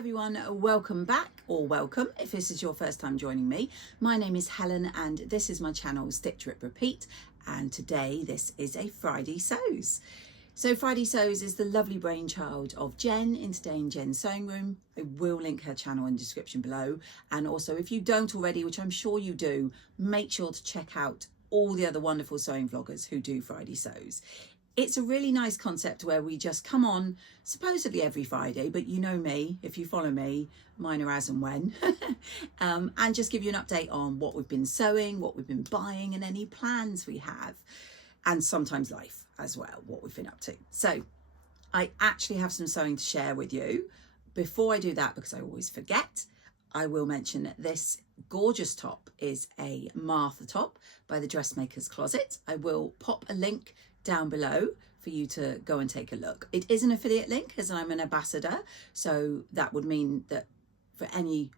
everyone, welcome back, or welcome if this is your first time joining me. My name is Helen and this is my channel Stitch Rip Repeat, and today this is a Friday Sews. So Friday Sews is the lovely brainchild of Jen in Today in Jen's Sewing Room. I will link her channel in the description below, and also if you don't already, which I'm sure you do, make sure to check out all the other wonderful sewing vloggers who do Friday Sews. It's a really nice concept where we just come on supposedly every Friday, but you know me, if you follow me, mine are as and when, and just give you an update on what we've been sewing, what we've been buying, and any plans we have, and sometimes life as well, what we've been up to. So I actually have some sewing to share with you. Before I do that, because I always forget, I will mention that this gorgeous top is a Martha top by the Dressmaker's Closet. I will pop a link down below for you to go and take a look. It is an affiliate link as I'm an ambassador, so that would mean that for anything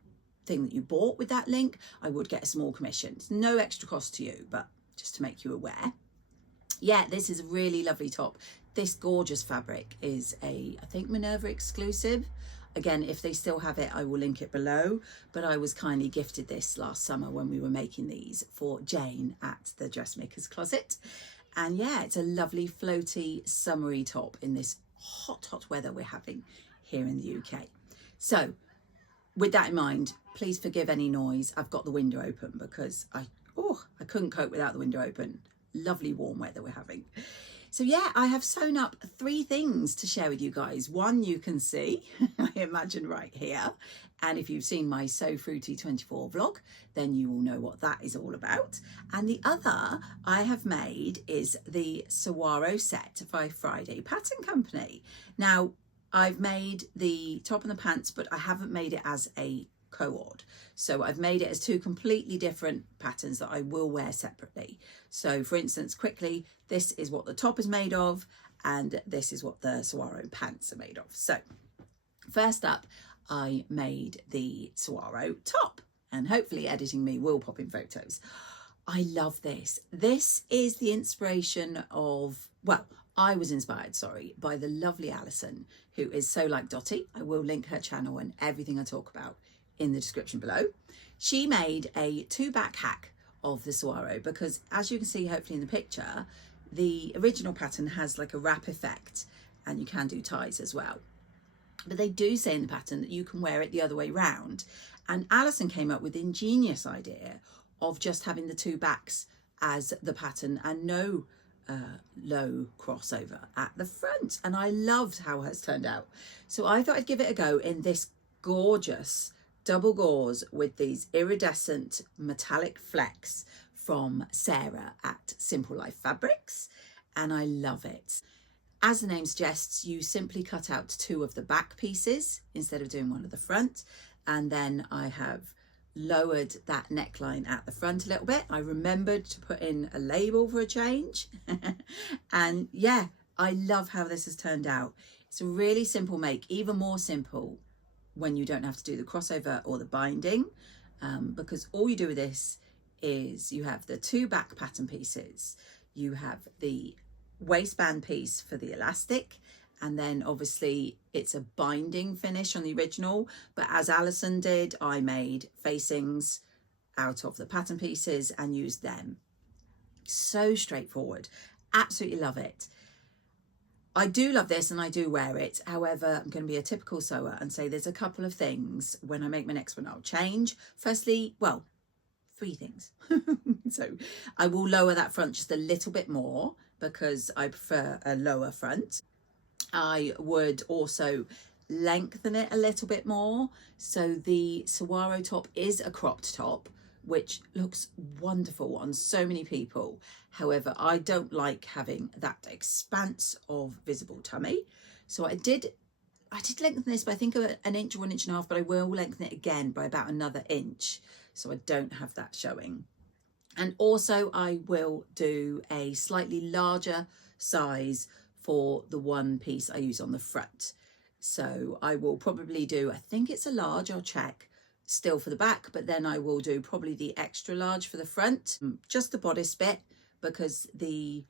that you bought with that link, I would get a small commission. It's no extra cost to you, but just to make you aware. Yeah, this is a really lovely top. This gorgeous fabric is I think Minerva exclusive. Again, if they still have it, I will link it below, but I was kindly gifted this last summer when we were making these for Jane at the Dressmaker's Closet. And yeah, it's a lovely floaty summery top in this hot weather we're having here in the UK. So with that in mind, please forgive any noise. I've got the window open because I couldn't cope without the window open. Lovely warm weather we're having. So yeah, I have sewn up 3 things to share with you guys. One you can see, I imagine right here. And if you've seen my Sew Fruity 24 vlog, then you will know what that is all about. And the other I have made is the Saguaro set by Friday Pattern Company. Now, I've made the top and the pants, but I haven't made it as a co-ord. So I've made it as 2 completely different patterns that I will wear separately. So for instance, quickly, this is what the top is made of, and this is what the Saguaro pants are made of. So first up, I made the Saguaro top, and hopefully editing me will pop in photos. I love this. This is the inspiration of, well, I was inspired, sorry, by the lovely Alison, who is so like Dotty. I will link her channel and everything I talk about in the description below. She made a 2-back hack of the Saguaro because, as you can see hopefully in the picture, the original pattern has like a wrap effect, and you can do ties as well. But they do say in the pattern that you can wear it the other way round. And Alison came up with the ingenious idea of just having the 2 backs as the pattern and no low crossover at the front. And I loved how hers turned out. So I thought I'd give it a go in this gorgeous double gauze with these iridescent metallic flecks from Sarah at Simple Life Fabrics. And I love it. As the name suggests, you simply cut out 2 of the back pieces instead of doing one at the front. And then I have lowered that neckline at the front a little bit. I remembered to put in a label for a change. And yeah, I love how this has turned out. It's a really simple make, even more simple when you don't have to do the crossover or the binding, because all you do with this is you have the 2 back pattern pieces, you have the waistband piece for the elastic, and then obviously it's a binding finish on the original, but as Alison did, I made facings out of the pattern pieces and used them. So straightforward, absolutely love it. I do love this and I do wear it. However, I'm going to be a typical sewer and say there's a couple of things when I make my next one I'll change. Firstly, well, 3 things. So I will lower that front just a little bit more because I prefer a lower front. I would also lengthen it a little bit more. So the Saguaro top is a cropped top, which looks wonderful on so many people. However, I don't like having that expanse of visible tummy. So I did lengthen this by I think 1 inch or 1.5 inches, but I will lengthen it again by about another inch. So I don't have that showing. And also I will do a slightly larger size for the one piece I use on the front. So I will probably do, I think it's a large, I'll check, still for the back, but then I will do probably the extra large for the front, just the bodice bit, because the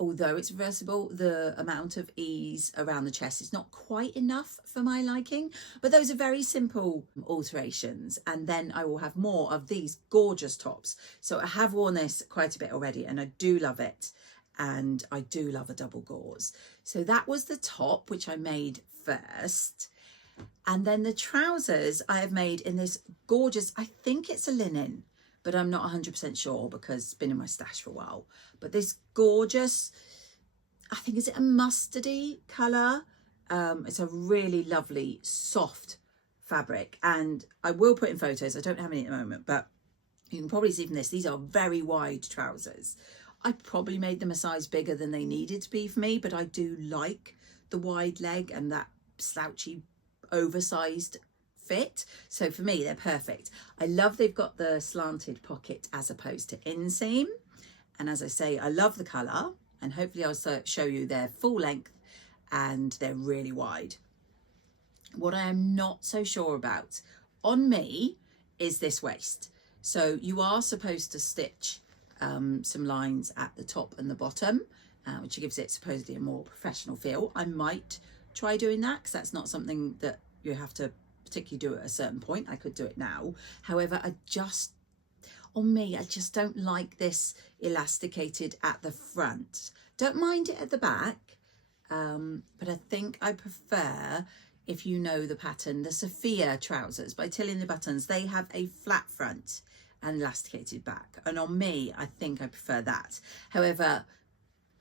although it's reversible, the amount of ease around the chest is not quite enough for my liking. But those are very simple alterations. And then I will have more of these gorgeous tops. So I have worn this quite a bit already and I do love it. And I do love a double gauze. So that was the top, which I made first. And then the trousers I have made in this gorgeous, I think it's a linen, but I'm not 100% sure because it's been in my stash for a while. But this gorgeous, I think, is it a mustardy colour? It's a really lovely, soft fabric. And I will put in photos. I don't have any at the moment, but you can probably see from this, these are very wide trousers. I probably made them a size bigger than they needed to be for me, but I do like the wide leg and that slouchy, oversized fit. So for me, they're perfect. I love they've got the slanted pocket as opposed to inseam. And as I say, I love the colour, and hopefully I'll show you their full length, and they're really wide. What I am not so sure about on me is this waist. So you are supposed to stitch some lines at the top and the bottom, which gives it supposedly a more professional feel. I might try doing that because that's not something that you have to particularly do at a certain point. I could do it now. However, on me, I just don't like this elasticated at the front. Don't mind it at the back, but I think I prefer, if you know the pattern, the Safiya trousers by Tilly and the Buttons. They have a flat front and elasticated back. And on me, I think I prefer that. However,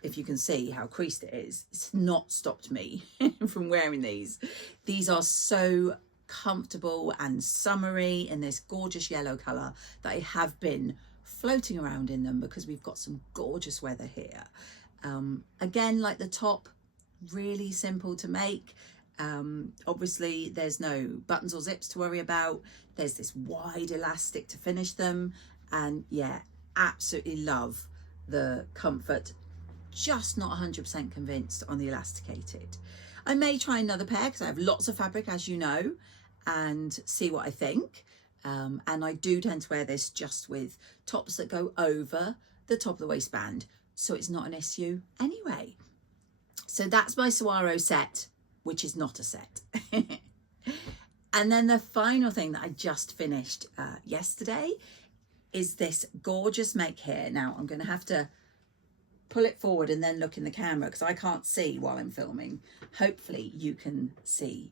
if you can see how creased it is, it's not stopped me from wearing these. These are so comfortable and summery in this gorgeous yellow colour that I have been floating around in them because we've got some gorgeous weather here. Again, like the top, really simple to make. Obviously there's no buttons or zips to worry about. There's this wide elastic to finish them, and yeah, absolutely love the comfort. Just not 100% convinced on the elasticated. I may try another pair because I have lots of fabric, as you know, and see what I think. And I do tend to wear this just with tops that go over the top of the waistband, so it's not an issue anyway. So that's my Saguaro set, which is not a set. And then the final thing that I just finished yesterday is this gorgeous make here. Now I'm going to have to pull it forward and then look in the camera because I can't see while I'm filming. Hopefully you can see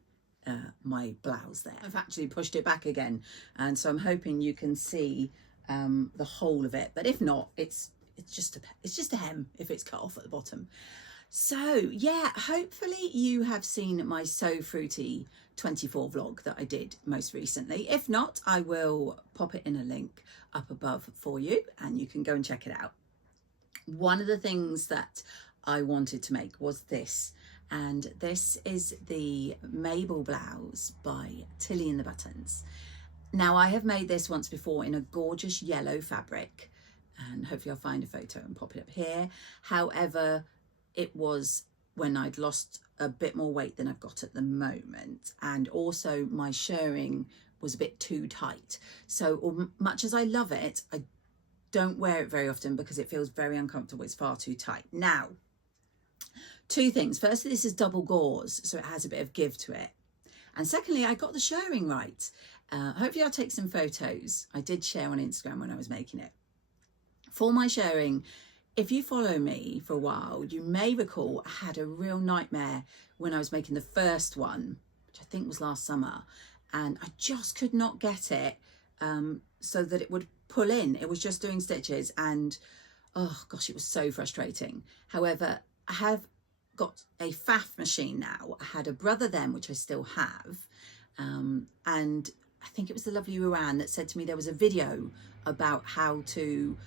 my blouse there. I've actually pushed it back again, and so I'm hoping you can see the whole of it. But if not, it's just a hem if it's cut off at the bottom. So yeah, hopefully you have seen my So Fruity 24 vlog that I did most recently. If not, I will pop it in a link up above for you and you can go and check it out. One of the things that I wanted to make was this, and this is the Mabel blouse by Tilly and the Buttons. Now I have made this once before in a gorgeous yellow fabric, and hopefully I'll find a photo and pop it up here. However, it was when I'd lost a bit more weight than I've got at the moment, and also my shirring was a bit too tight. So much as I love it, I don't wear it very often because it feels very uncomfortable. It's far too tight. Now, two things. Firstly, this is double gauze, so it has a bit of give to it. And secondly, I got the shirring right. Hopefully I'll take some photos. I did share on Instagram when I was making it. For my shirring, if you follow me for a while, you may recall I had a real nightmare when I was making the first one, which I think was last summer, and I just could not get it so that it would pull in. It was just doing stitches, and oh gosh, it was so frustrating. However, I have got a faff machine now. I had a brother then, which I still have, and I think it was the lovely Ruan that said to me there was a video about how to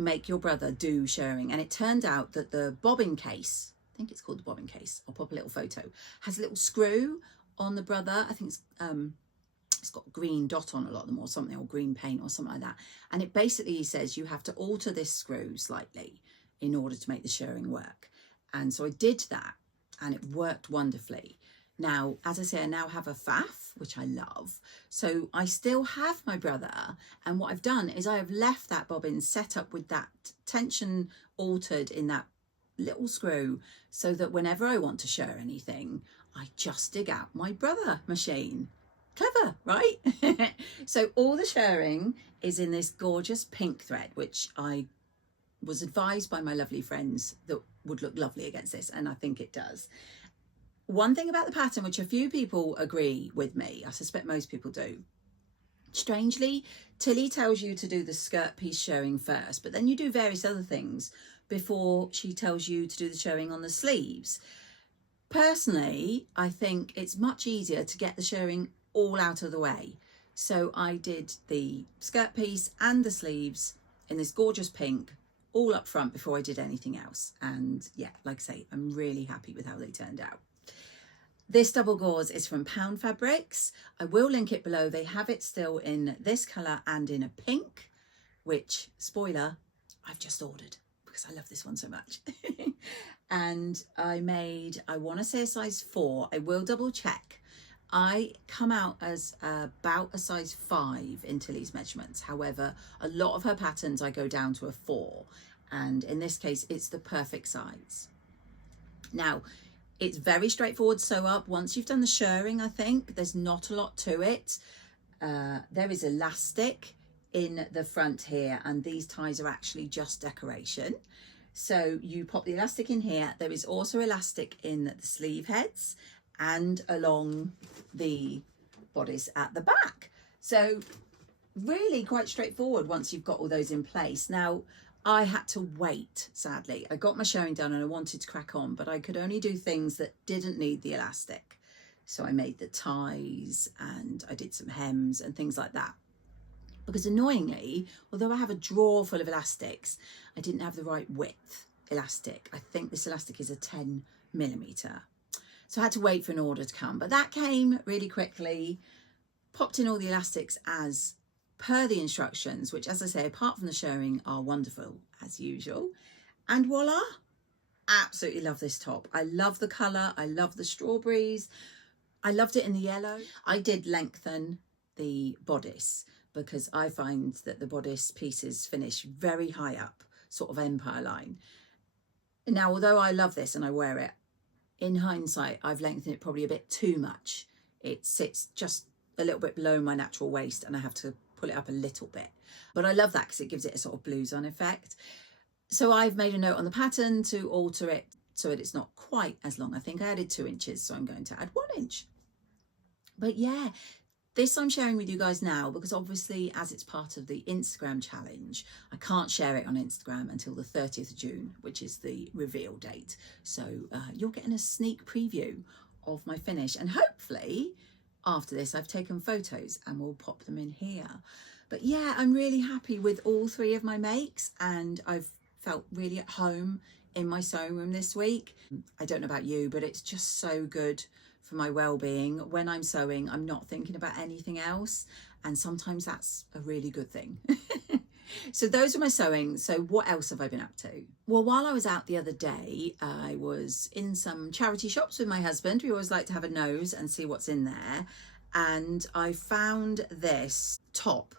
make your brother do shirring, and it turned out that the bobbin case, I think it's called the bobbin case, I'll pop a little photo, has a little screw on the brother. I think it's got a green dot on a lot of them or something, or green paint or something like that, and it basically says you have to alter this screw slightly in order to make the shirring work. And so I did that and it worked wonderfully. Now, as I say, I now have a faff, which I love. So I still have my brother. And what I've done is I have left that bobbin set up with that tension altered in that little screw so that whenever I want to show anything, I just dig out my brother machine. Clever, right? So all the shirring is in this gorgeous pink thread, which I was advised by my lovely friends that would look lovely against this, and I think it does. One thing about the pattern, which a few people agree with me, I suspect most people do, strangely, Tilly tells you to do the skirt piece showing first, but then you do various other things before she tells you to do the showing on the sleeves. Personally, I think it's much easier to get the showing all out of the way. So I did the skirt piece and the sleeves in this gorgeous pink all up front before I did anything else. And yeah, like I say, I'm really happy with how they turned out. This double gauze is from Pound Fabrics. I will link it below. They have it still in this colour and in a pink, which, spoiler, I've just ordered because I love this one so much. And I made, I want to say a size 4. I will double check. I come out as about a size 5 in Tilly's measurements. However, a lot of her patterns I go down to a 4. And in this case, it's the perfect size. Now, it's very straightforward sew up. Once you've done the shirring, I think, there's not a lot to it. There is elastic in the front here, and these ties are actually just decoration. So you pop the elastic in here. There is also elastic in the sleeve heads and along the bodice at the back. So really quite straightforward once you've got all those in place. Now, I had to wait, sadly. I got my showing done and I wanted to crack on, but I could only do things that didn't need the elastic. So I made the ties and I did some hems and things like that. Because annoyingly, although I have a drawer full of elastics, I didn't have the right width elastic. I think this elastic is a 10mm. So I had to wait for an order to come, but that came really quickly. Popped in all the elastics as per the instructions, which, as I say, apart from the showing, are wonderful as usual. And voila, absolutely love this top. I love the colour. I love the strawberries. I loved it in the yellow. I did lengthen the bodice because I find that the bodice pieces finish very high up, sort of empire line. Now, although I love this and I wear it, in hindsight, I've lengthened it probably a bit too much. It sits just a little bit below my natural waist and I have to pull it up a little bit. But I love that because it gives it a sort of blouse on effect. So I've made a note on the pattern to alter it so that it's not quite as long. I think I added 2 inches, so I'm going to add 1 inch. But yeah, this I'm sharing with you guys now because obviously as it's part of the Instagram challenge, I can't share it on Instagram until the 30th of June, which is the reveal date. So you're getting a sneak preview of my finish, and hopefully after this I've taken photos and we'll pop them in here. But yeah, I'm really happy with all 3 of my makes and I've felt really at home in my sewing room this week. I don't know about you, but it's just so good for my well-being. When I'm sewing, I'm not thinking about anything else, and sometimes that's a really good thing. So those are my sewing. So what else have I been up to? Well, while I was out the other day, I was in some charity shops with my husband. We always like to have a nose and see what's in there, and I found this top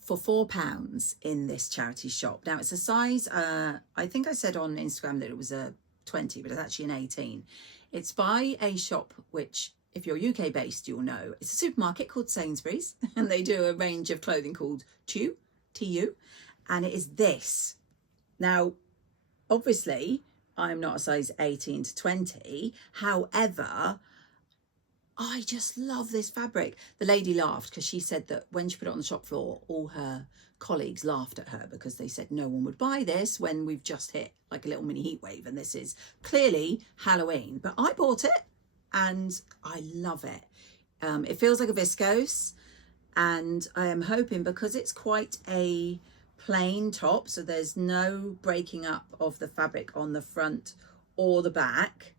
for £4 in this charity shop. Now it's a size, I think I said on Instagram that it was a 20, but it's actually an 18. It's by a shop which, if you're UK based, you'll know. It's a supermarket called Sainsbury's and they do a range of clothing called TU, and it is this. Now, obviously, I'm not a size 18 to 20. However, I just love this fabric. The lady laughed because she said that when she put it on the shop floor, all her colleagues laughed at her because they said no one would buy this when we've just hit like a little mini heat wave and this is clearly Halloween. But I bought it and I love it. It feels like a viscose, and I am hoping, because it's quite a plain top, so there's no breaking up of the fabric on the front or the back,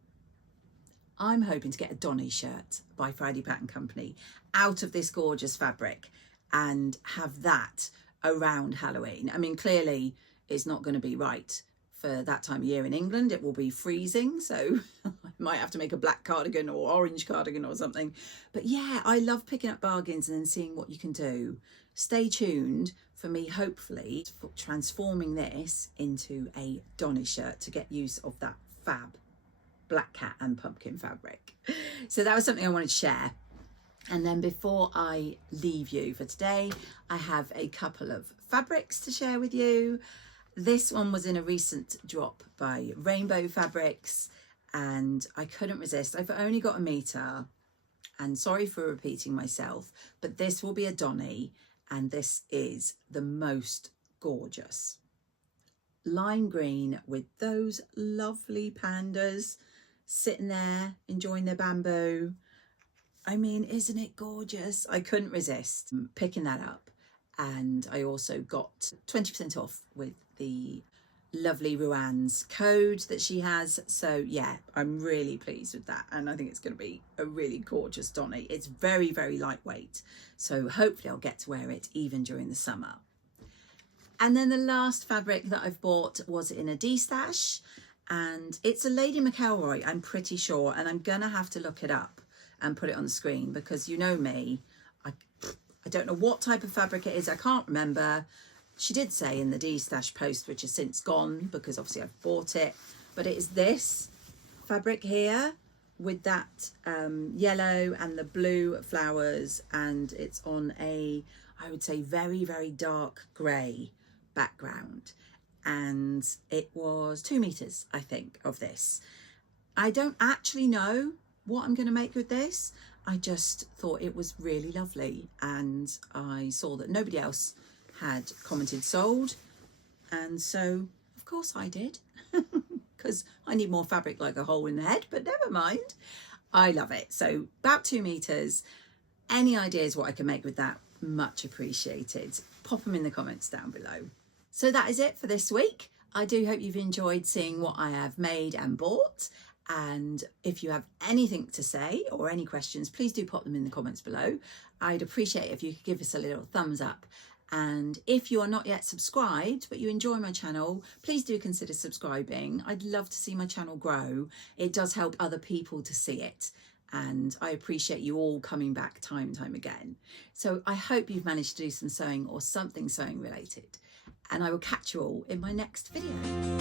I'm hoping to get a Donny shirt by Friday Pattern Company out of this gorgeous fabric and have that around Halloween. I mean, clearly it's not going to be right for that time of year in England. It will be freezing, so might have to make a black cardigan or orange cardigan or something. But yeah, I love picking up bargains and then seeing what you can do. Stay tuned for me, hopefully, for transforming this into a Donny shirt to get use of that fab black cat and pumpkin fabric. So that was something I wanted to share. And then before I leave you for today, I have a couple of fabrics to share with you. This one was in a recent drop by Rainbow Fabrics and I couldn't resist. I've only got a metre and sorry for repeating myself, but this will be a Donny and this is the most gorgeous. Lime green with those lovely pandas sitting there enjoying their bamboo. I mean, isn't it gorgeous? I couldn't resist picking that up. And I also got 20% off with the lovely Ruan's code that she has. So yeah, I'm really pleased with that. And I think it's going to be a really gorgeous Donny. It's very, very lightweight. So hopefully I'll get to wear it even during the summer. And then the last fabric that I've bought was in a D-stash. And it's a Lady McElroy, I'm pretty sure. And I'm going to have to look it up and put it on the screen because you know me, I don't know what type of fabric it is. I can't remember. She did say in the D-stash post, which is since gone because obviously I've bought it, but it is this fabric here with that yellow and the blue flowers, and it's on a, I would say, very, very dark grey background. And it was 2 meters, I think, of this. I don't actually know what I'm going to make with this. I just thought it was really lovely, and I saw that nobody else had commented sold, and so of course I did because I need more fabric like a hole in the head, but never mind. I love it. So about 2 meters. Any ideas what I can make with that? Much appreciated. Pop them in the comments down below. So that is it for this week. I do hope you've enjoyed seeing what I have made and bought. And if you have anything to say or any questions, please do pop them in the comments below. I'd appreciate it if you could give us a little thumbs up. And if you are not yet subscribed, but you enjoy my channel, please do consider subscribing. I'd love to see my channel grow. It does help other people to see it. And I appreciate you all coming back time and time again. So I hope you've managed to do some sewing or something sewing related. And I will catch you all in my next video.